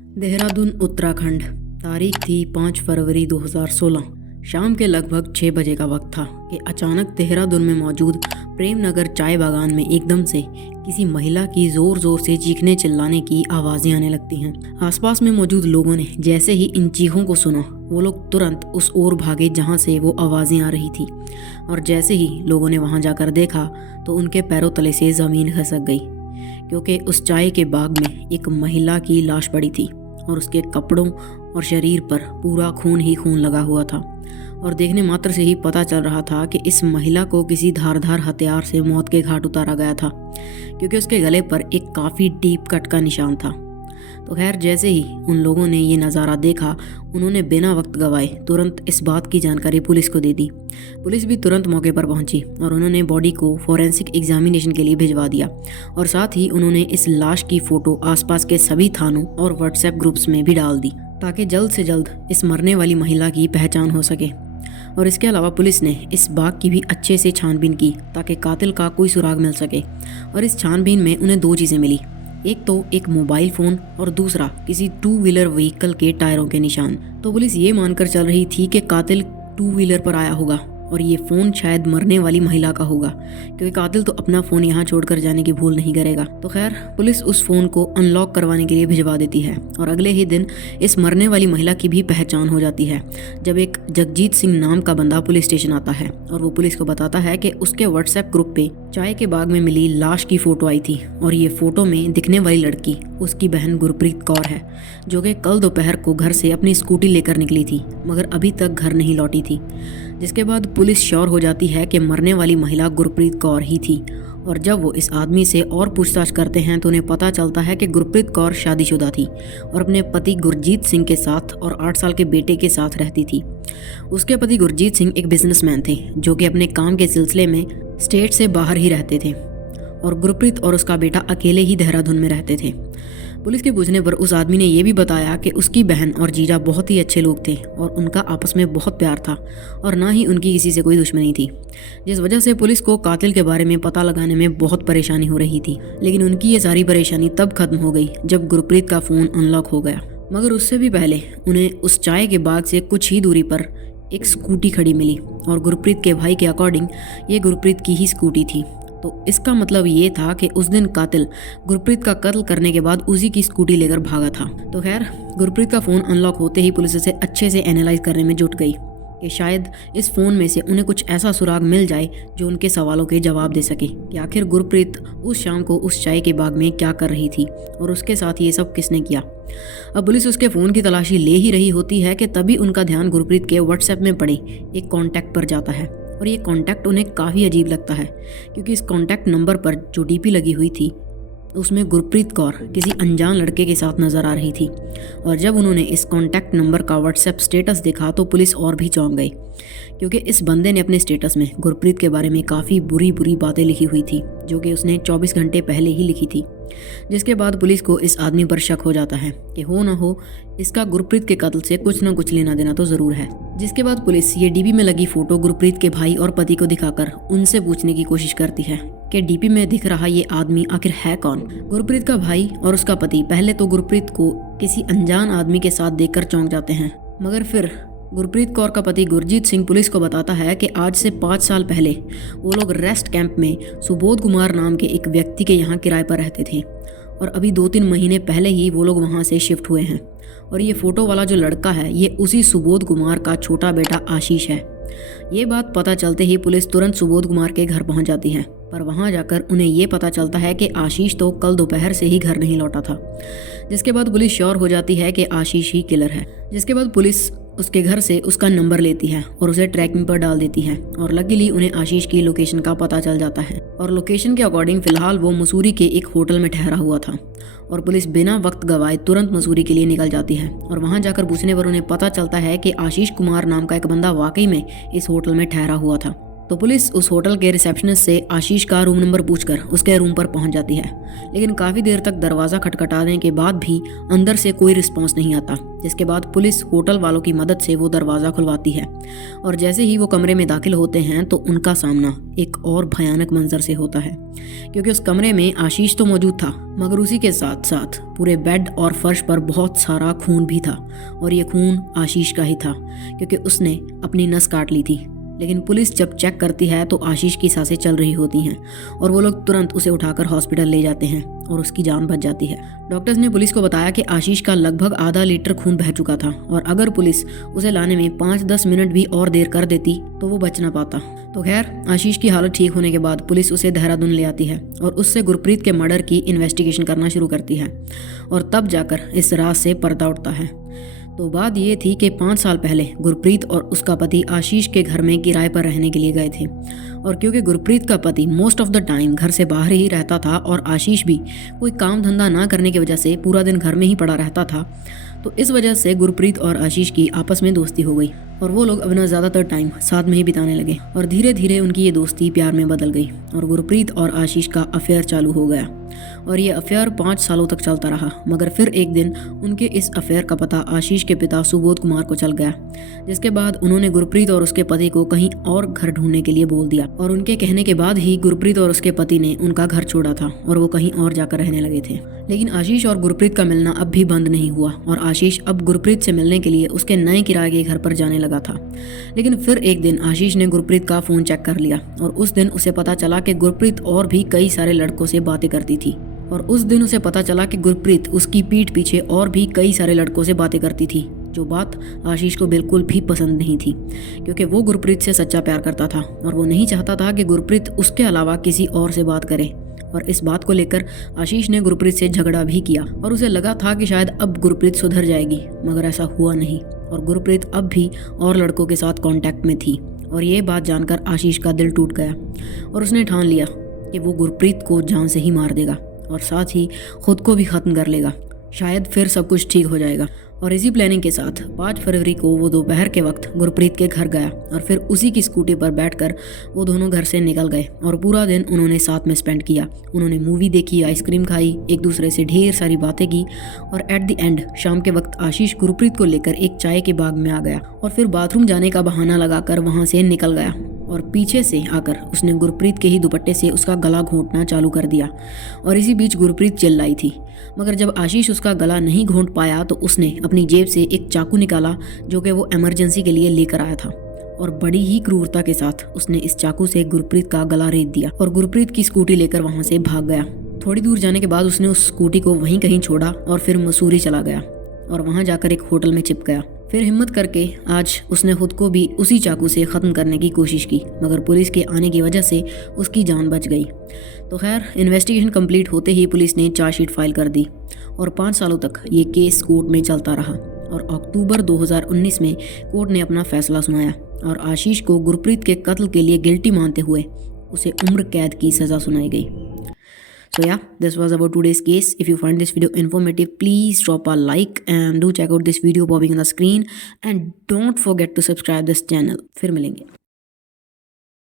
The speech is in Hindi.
देहरादून उत्तराखंड। तारीख थी 5 फरवरी 2016। शाम के लगभग 6 बजे का वक्त था कि अचानक देहरादून में मौजूद प्रेम नगर चाय बागान में एकदम से किसी महिला की जोर जोर से चीखने चिल्लाने की आवाज़ें आने लगती हैं। आसपास में मौजूद लोगों ने जैसे ही इन चीखों को सुना, वो लोग तुरंत उस ओर भागे जहां से वो आवाज़ें आ रही थी। और जैसे ही लोगों ने वहां जाकर देखा तो उनके पैरों तले से ज़मीन खिसक गई, क्योंकि उस चाय के बाग में एक महिला की लाश पड़ी थी और उसके कपड़ों और शरीर पर पूरा खून ही खून लगा हुआ था। और देखने मात्र से ही पता चल रहा था कि इस महिला को किसी धारदार हथियार से मौत के घाट उतारा गया था, क्योंकि उसके गले पर एक काफ़ी डीप कट का निशान था। तो खैर, जैसे ही उन लोगों ने ये नज़ारा देखा, उन्होंने बिना वक्त गवाए तुरंत इस बात की जानकारी पुलिस को दे दी। पुलिस भी तुरंत मौके पर पहुंची और उन्होंने बॉडी को फॉरेंसिक एग्जामिनेशन के लिए भिजवा दिया। और साथ ही उन्होंने इस लाश की फ़ोटो आसपास के सभी थानों और व्हाट्सएप ग्रुप्स में भी डाल दी, ताकि जल्द से जल्द इस मरने वाली महिला की पहचान हो सके। और इसके अलावा पुलिस ने इस बाग की भी अच्छे से छानबीन की, ताकि कातिल का कोई सुराग मिल सके। और इस छानबीन में उन्हें 2 चीज़ें मिली, एक तो एक मोबाइल फ़ोन और दूसरा किसी 2 व्हीलर व्हीकल के टायरों के निशान। तो पुलिस ये मानकर चल रही थी कि कातिल 2 व्हीलर पर आया होगा और ये फ़ोन शायद मरने वाली महिला का होगा, क्योंकि कातिल तो अपना फ़ोन यहाँ छोड़कर जाने की भूल नहीं करेगा। तो खैर, पुलिस उस फ़ोन को अनलॉक करवाने के लिए भिजवा देती है और अगले ही दिन इस मरने वाली महिला की भी पहचान हो जाती है, जब एक जगजीत सिंह नाम का बंदा पुलिस स्टेशन आता है और वो पुलिस को बताता है कि उसके व्हाट्सएप ग्रुप पे चाय के बाग में मिली लाश की फ़ोटो आई थी और ये फ़ोटो में दिखने वाली लड़की उसकी बहन गुरप्रीत कौर है, जो कि कल दोपहर को घर से अपनी स्कूटी लेकर निकली थी, मगर अभी तक घर नहीं लौटी थी। जिसके बाद पुलिस श्योर हो जाती है कि मरने वाली महिला गुरप्रीत कौर ही थी। और जब वो इस आदमी से और पूछताछ करते हैं तो उन्हें पता चलता है कि गुरप्रीत कौर शादीशुदा थी और अपने पति गुरजीत सिंह के साथ और 8 साल के बेटे के साथ रहती थी। उसके पति गुरजीत सिंह एक बिजनेसमैन थे, जो कि अपने काम के सिलसिले में स्टेट से बाहर ही रहते थे, और गुरप्रीत और उसका बेटा अकेले ही देहरादून में रहते थे। पुलिस के पूछने पर उस आदमी ने यह भी बताया कि उसकी बहन और जीजा बहुत ही अच्छे लोग थे और उनका आपस में बहुत प्यार था और ना ही उनकी किसी से कोई दुश्मनी थी, जिस वजह से पुलिस को कातिल के बारे में पता लगाने में बहुत परेशानी हो रही थी। लेकिन उनकी ये सारी परेशानी तब खत्म हो गई जब गुरप्रीत का फ़ोन अनलॉक हो गया। मगर उससे भी पहले उन्हें उस चाय के बाग से कुछ ही दूरी पर एक स्कूटी खड़ी मिली और गुरप्रीत के भाई के अकॉर्डिंग ये गुरप्रीत की ही स्कूटी थी। तो इसका मतलब ये था कि उस दिन कातिल गुरप्रीत का कत्ल करने के बाद उसी की स्कूटी लेकर भागा था। तो खैर, गुरप्रीत का फ़ोन अनलॉक होते ही पुलिस इसे अच्छे से एनालाइज करने में जुट गई कि शायद इस फ़ोन में से उन्हें कुछ ऐसा सुराग मिल जाए जो उनके सवालों के जवाब दे सके कि आखिर गुरप्रीत उस शाम को उस चाय के बाग में क्या कर रही थी और उसके साथ ये सब किसने किया। अब पुलिस उसके फ़ोन की तलाशी ले ही रही होती है कि तभी उनका ध्यान गुरप्रीत के व्हाट्सएप में पड़े एक कॉन्टैक्ट पर जाता है। और ये कॉन्टैक्ट उन्हें काफ़ी अजीब लगता है, क्योंकि इस कॉन्टैक्ट नंबर पर जो डीपी लगी हुई थी उसमें गुरप्रीत कौर किसी अनजान लड़के के साथ नज़र आ रही थी। और जब उन्होंने इस कॉन्टैक्ट नंबर का व्हाट्सएप स्टेटस देखा तो पुलिस और भी चौंक गई, क्योंकि इस बंदे ने अपने स्टेटस में गुरप्रीत के बारे में काफ़ी बुरी बुरी बातें लिखी हुई थी, जो कि उसने 24 घंटे पहले ही लिखी थी। जिसके बाद पुलिस को इस आदमी पर शक हो जाता है कि हो ना हो इसका गुरप्रीत के कत्ल से कुछ न कुछ लेना देना तो ज़रूर है। जिसके बाद पुलिस ये डीपी में लगी फ़ोटो गुरप्रीत के भाई और पति को दिखाकर उनसे पूछने की कोशिश करती है कि डीपी में दिख रहा ये आदमी आखिर है कौन। गुरप्रीत का भाई और उसका पति पहले तो गुरप्रीत को किसी अनजान आदमी के साथ देखकर चौंक जाते हैं, मगर फिर गुरप्रीत कौर का पति गुरजीत सिंह पुलिस को बताता है कि आज से 5 साल पहले वो लोग रेस्ट कैंप में सुबोध कुमार नाम के एक व्यक्ति के यहाँ किराए पर रहते थे और अभी 2-3 महीने पहले ही वो लोग वहाँ से शिफ्ट हुए हैं। और ये फ़ोटो वाला जो लड़का है ये उसी सुबोध कुमार का छोटा बेटा आशीष है। ये बात पता चलते ही पुलिस तुरंत सुबोध कुमार के घर पहुँच जाती है, पर वहाँ जाकर उन्हें ये पता चलता है कि आशीष तो कल दोपहर से ही घर नहीं लौटा था। जिसके बाद पुलिस श्योर हो जाती है कि आशीष ही किलर है। जिसके बाद पुलिस उसके घर से उसका नंबर लेती है और उसे ट्रैकिंग पर डाल देती है और लकीली उन्हें आशीष की लोकेशन का पता चल जाता है। और लोकेशन के अकॉर्डिंग फ़िलहाल वो मसूरी के एक होटल में ठहरा हुआ था और पुलिस बिना वक्त गवाए तुरंत मसूरी के लिए निकल जाती है। और वहाँ जाकर पूछने पर उन्हें पता चलता है कि आशीष कुमार नाम का एक बंदा वाकई में इस होटल में ठहरा हुआ था। तो पुलिस उस होटल के रिसेप्शनिस्ट से आशीष का रूम नंबर पूछकर उसके रूम पर पहुंच जाती है, लेकिन काफ़ी देर तक दरवाज़ा खटखटाने के बाद भी अंदर से कोई रिस्पॉन्स नहीं आता। जिसके बाद पुलिस होटल वालों की मदद से वो दरवाज़ा खुलवाती है और जैसे ही वो कमरे में दाखिल होते हैं तो उनका सामना एक और भयानक मंजर से होता है, क्योंकि उस कमरे में आशीष तो मौजूद था, मगर उसी के साथ साथ पूरे बेड और फर्श पर बहुत सारा खून भी था। और ये खून आशीष का ही था, क्योंकि उसने अपनी नस काट ली थी। लेकिन पुलिस जब चेक करती है तो आशीष की सांसें चल रही होती हैं और वो लोग तुरंत उसे उठाकर हॉस्पिटल ले जाते हैं और उसकी जान बच जाती है। डॉक्टर्स ने पुलिस को बताया कि आशीष का लगभग आधा लीटर खून बह चुका था और अगर पुलिस उसे लाने में 5-10 मिनट भी और देर कर देती तो वो बच ना पाता। तो खैर, आशीष की हालत ठीक होने के बाद पुलिस उसे देहरादून ले आती है और उससे गुरप्रीत के मर्डर की इन्वेस्टिगेशन करना शुरू करती है और तब जाकर इस राज से पर्दा उठता है। तो बात ये थी कि 5 साल पहले गुरप्रीत और उसका पति आशीष के घर में किराए पर रहने के लिए गए थे और क्योंकि गुरप्रीत का पति मोस्ट ऑफ द टाइम घर से बाहर ही रहता था और आशीष भी कोई काम धंधा ना करने की वजह से पूरा दिन घर में ही पड़ा रहता था, तो इस वजह से गुरप्रीत और आशीष की आपस में दोस्ती हो गई और वो लोग अपना ज़्यादातर टाइम साथ में ही बिताने लगे और धीरे धीरे उनकी ये दोस्ती प्यार में बदल गई और गुरप्रीत और आशीष का अफेयर चालू हो गया और ये अफेयर 5 सालों तक चलता रहा। मगर फिर एक दिन उनके इस अफेयर का पता आशीष के पिता सुबोध कुमार को चल गया, जिसके बाद उन्होंने गुरप्रीत और उसके पति को कहीं और घर ढूंढने के लिए बोल दिया और उनके कहने के बाद ही गुरप्रीत और उसके पति ने उनका घर छोड़ा था और वो कहीं और जाकर रहने लगे थे। लेकिन आशीष और गुरप्रीत का मिलना अब भी बंद नहीं हुआ और आशीष अब गुरप्रीत से मिलने के लिए उसके नए किराए के घर पर जाने लगा था। लेकिन फिर एक दिन आशीष ने गुरप्रीत का फ़ोन चेक कर लिया और उस दिन उसे पता चला कि गुरप्रीत और भी कई सारे लड़कों से बातें करती थी और उस दिन उसे पता चला कि गुरप्रीत उसकी पीठ पीछे और भी कई सारे लड़कों से बातें करती थी, जो बात आशीष को बिल्कुल भी पसंद नहीं थी, क्योंकि वो गुरप्रीत से सच्चा प्यार करता था और वो नहीं चाहता था कि गुरप्रीत उसके अलावा किसी और से बात करे। और इस बात को लेकर आशीष ने गुरप्रीत से झगड़ा भी किया और उसे लगा था कि शायद अब गुरप्रीत सुधर जाएगी, मगर ऐसा हुआ नहीं और गुरप्रीत अब भी और लड़कों के साथ कांटेक्ट में थी। और ये बात जानकर आशीष का दिल टूट गया और उसने ठान लिया कि वो गुरप्रीत को जान से ही मार देगा और साथ ही खुद को भी ख़त्म कर लेगा, शायद फिर सब कुछ ठीक हो जाएगा। और इसी प्लानिंग के साथ 5 फरवरी को वो दोपहर के वक्त गुरप्रीत के घर गया और फिर उसी की स्कूटी पर बैठकर वो दोनों घर से निकल गए और पूरा दिन उन्होंने साथ में स्पेंड किया। उन्होंने मूवी देखी, आइसक्रीम खाई, एक दूसरे से ढेर सारी बातें की और एट द एंड शाम के वक्त आशीष गुरप्रीत को लेकर एक चाय के बाग में आ गया और फिर बाथरूम जाने का बहाना लगाकर वहाँ से निकल गया और पीछे से आकर उसने गुरप्रीत के ही दुपट्टे से उसका गला घोंटना चालू कर दिया। और इसी बीच गुरप्रीत चिल्लाई थी, मगर जब आशीष उसका गला नहीं घोंट पाया तो उसने अपनी जेब से एक चाकू निकाला जो कि वो इमरजेंसी के लिए लेकर आया था और बड़ी ही क्रूरता के साथ उसने इस चाकू से गुरप्रीत का गला रेत दिया और गुरप्रीत की स्कूटी लेकर वहाँ से भाग गया। थोड़ी दूर जाने के बाद उसने उस स्कूटी को वहीं कहीं छोड़ा और फिर मसूरी चला गया और वहाँ जाकर एक होटल में छिप गया। फिर हिम्मत करके आज उसने खुद को भी उसी चाकू से ख़त्म करने की कोशिश की, मगर पुलिस के आने की वजह से उसकी जान बच गई। तो खैर, इन्वेस्टिगेशन कंप्लीट होते ही पुलिस ने चार्जशीट फाइल कर दी और 5 सालों तक ये केस कोर्ट में चलता रहा और अक्टूबर 2019 में कोर्ट ने अपना फैसला सुनाया और आशीष को गुरप्रीत के कत्ल के लिए गिल्टी मानते हुए उसे उम्र कैद की सज़ा सुनाई गई। So yeah, this was about today's case. If you find this video informative, please drop a like and do check out this video popping on the screen and don't forget to subscribe this channel. फिर मिलेंगे।